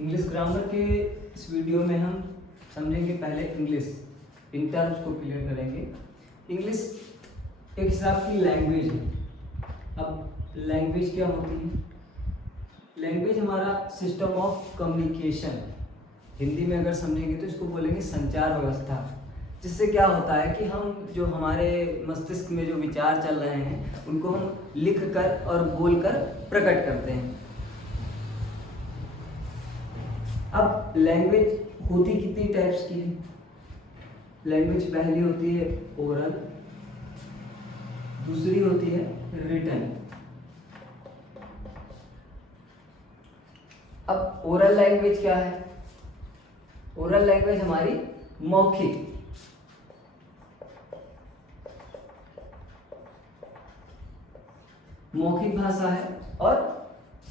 English grammar के इस video में हम समझेंगे पहले इंग्लिश, इन टर्म्स को क्लियर करेंगे। इंग्लिश एक हिसाब की लैंग्वेज है। अब लैंग्वेज क्या होती है? लैंग्वेज हमारा सिस्टम ऑफ कम्युनिकेशन, हिंदी में अगर समझेंगे तो इसको बोलेंगे संचार व्यवस्था। जिससे क्या होता है कि हम जो हमारे मस्तिष्क में जो विचार चल रहे हैं उनको हम लिख कर और बोल कर प्रकट करते हैं। अब लैंग्वेज होती कितनी टाइप्स की है? लैंग्वेज पहली होती है ओरल, दूसरी होती है रिटन। अब ओरल लैंग्वेज क्या है? ओरल लैंग्वेज हमारी मौखिक, मौखिक भाषा है और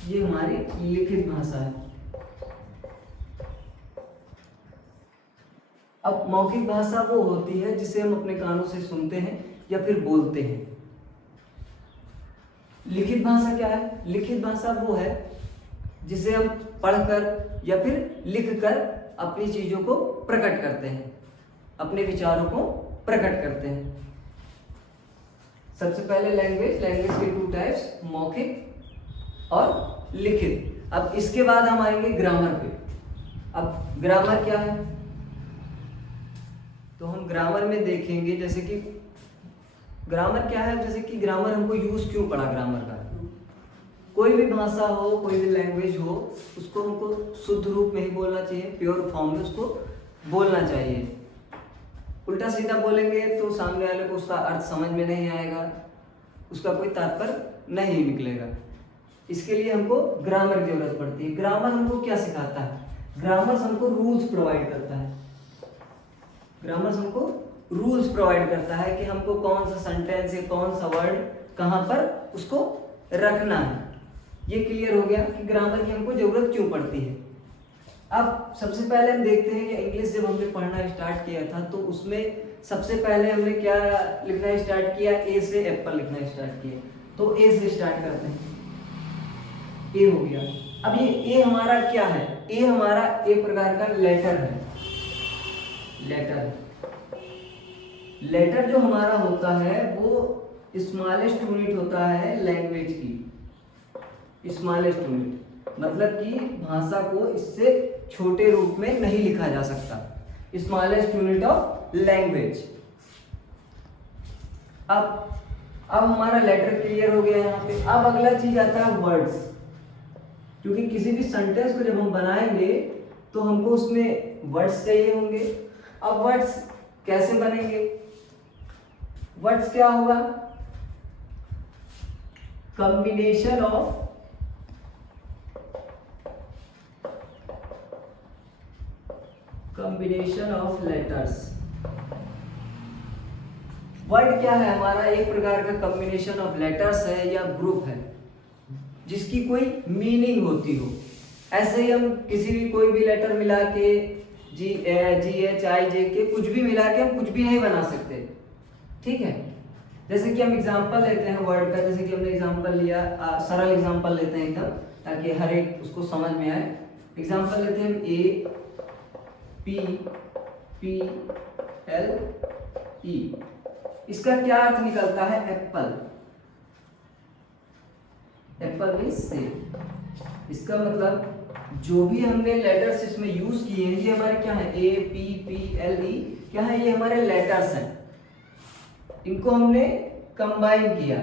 ये हमारी लिखित भाषा है। अब मौखिक भाषा वो होती है जिसे हम अपने कानों से सुनते हैं या फिर बोलते हैं। लिखित भाषा क्या है? लिखित भाषा वो है जिसे हम पढ़कर या फिर लिखकर अपनी चीजों को प्रकट करते हैं, अपने विचारों को प्रकट करते हैं। सबसे पहले लैंग्वेज के टू टाइप्स, मौखिक और लिखित। अब इसके बाद हम आएंगे ग्रामर पे। अब ग्रामर क्या है? तो हम ग्रामर में देखेंगे जैसे कि ग्रामर क्या है, जैसे कि ग्रामर हमको यूज क्यों पड़ा ग्रामर का। कोई भी भाषा हो, कोई भी लैंग्वेज हो, उसको हमको शुद्ध रूप में ही बोलना चाहिए, प्योर फॉर्म में उसको बोलना चाहिए। उल्टा सीधा बोलेंगे तो सामने वाले को उसका अर्थ समझ में नहीं आएगा, उसका कोई तात्पर्य नहीं निकलेगा। इसके लिए हमको ग्रामर की जरूरत पड़ती है। ग्रामर हमको क्या सिखाता है? ग्रामर हमको रूल्स प्रोवाइड करता है। ग्रामर हमको रूल्स प्रोवाइड करता है कि हमको कौन सा सेंटेंस या कौन सा वर्ड कहाँ पर उसको रखना है। ये क्लियर हो गया कि ग्रामर की हमको जरूरत क्यों पड़ती है। अब सबसे पहले हम देखते हैं कि इंग्लिश जब हमने पढ़ना स्टार्ट किया था तो उसमें सबसे पहले हमने क्या लिखना स्टार्ट किया? ए से एप्पल लिखना स्टार्ट किया। तो ए से स्टार्ट करते हैं, ए हो गया। अब ये ए हमारा क्या है? ए हमारा एक प्रकार का लेटर है। लेटर जो हमारा होता है वो स्मॉलेस्ट यूनिट होता है लैंग्वेज की। स्मॉलेस्ट यूनिट मतलब कि भाषा को इससे छोटे रूप में नहीं लिखा जा सकता। Smallest unit of language. अब हमारा लेटर क्लियर हो गया यहाँ पे। अब अगला चीज आता है वर्ड्स, क्योंकि किसी भी सेंटेंस को जब हम बनाएंगे तो हमको उसमें वर्ड्स चाहिए होंगे। अब वर्ड्स कैसे बनेंगे? वर्ड्स क्या होगा? Combination of letters. वर्ड क्या है? हमारा एक प्रकार का कॉम्बिनेशन ऑफ लेटर्स है या ग्रुप है जिसकी कोई मीनिंग होती हो। ऐसे ही हम किसी भी कोई भी लेटर मिला के GHIJ कुछ भी मिला के हम कुछ भी नहीं बना सकते, ठीक है। जैसे कि हम एग्जांपल लेते हैं वर्ड का, जैसे कि हमने एग्जांपल लिया, सरल एग्जांपल लेते हैं एकदम ताकि हर एक उसको समझ में आए। एग्जांपल लेते हैं APPLE। इसका क्या अर्थ निकलता है? एप्पल। एप्पल मीन्स सेब। इसका मतलब जो भी हमने लेटर्स इसमें यूज किए हैं ये हमारे क्या है? APPLE क्या है? ये हमारे लेटर्स हैं। इनको हमने कंबाइन किया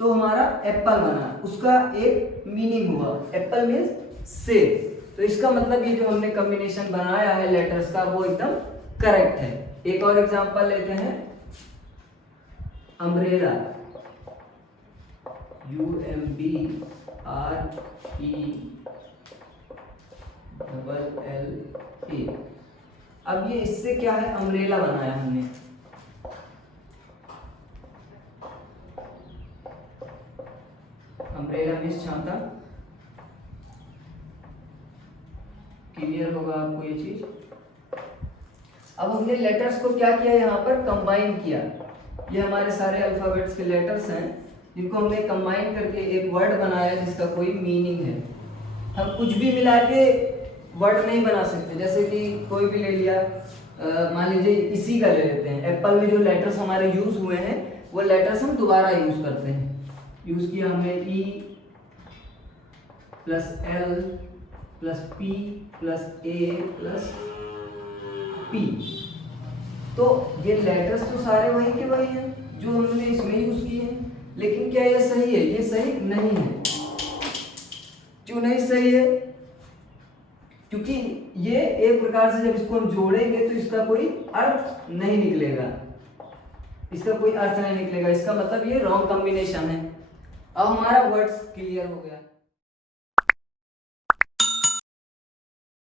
तो हमारा एप्पल बना। उसका एक मीनिंग हुआ, एप्पल मीन्स सेब। तो इसका मतलब ये जो हमने कॉम्बिनेशन बनाया है लेटर्स का वो एकदम करेक्ट है। एक और एग्जांपल लेते हैं, अम्ब्रेला। UMBRELLA। अब ये इससे क्या है? अम्ब्रेला बनाया हमने। अम्ब्रेला मीन्स छाता। क्लियर होगा आपको ये चीज। अब हमने लेटर्स को क्या किया? यहाँ पर कंबाइन किया। ये हमारे सारे अल्फाबेट्स के लेटर्स हैं जिनको हमने कंबाइन करके एक वर्ड बनाया जिसका कोई मीनिंग है। हम कुछ भी मिला के वर्ड नहीं बना सकते। जैसे कि कोई भी ले लिया, मान लीजिए इसी का ले लेते हैं, एप्पल में जो लेटर्स हमारे यूज हुए हैं वो लेटर्स हम दोबारा यूज करते हैं। यूज किया हमने E plus L plus P plus A plus P, तो ये लेटर्स तो सारे वही के वही हैं जो हमने इसमें यूज किए हैं। लेकिन क्या ये सही है? ये सही नहीं है। क्यों नहीं सही है? क्योंकि ये एक प्रकार से जब इसको हम जोड़ेंगे तो इसका कोई अर्थ नहीं निकलेगा, इसका कोई अर्थ नहीं निकलेगा। इसका मतलब ये रॉन्ग कॉम्बिनेशन है। अब हमारा वर्ड्स क्लियर हो गया।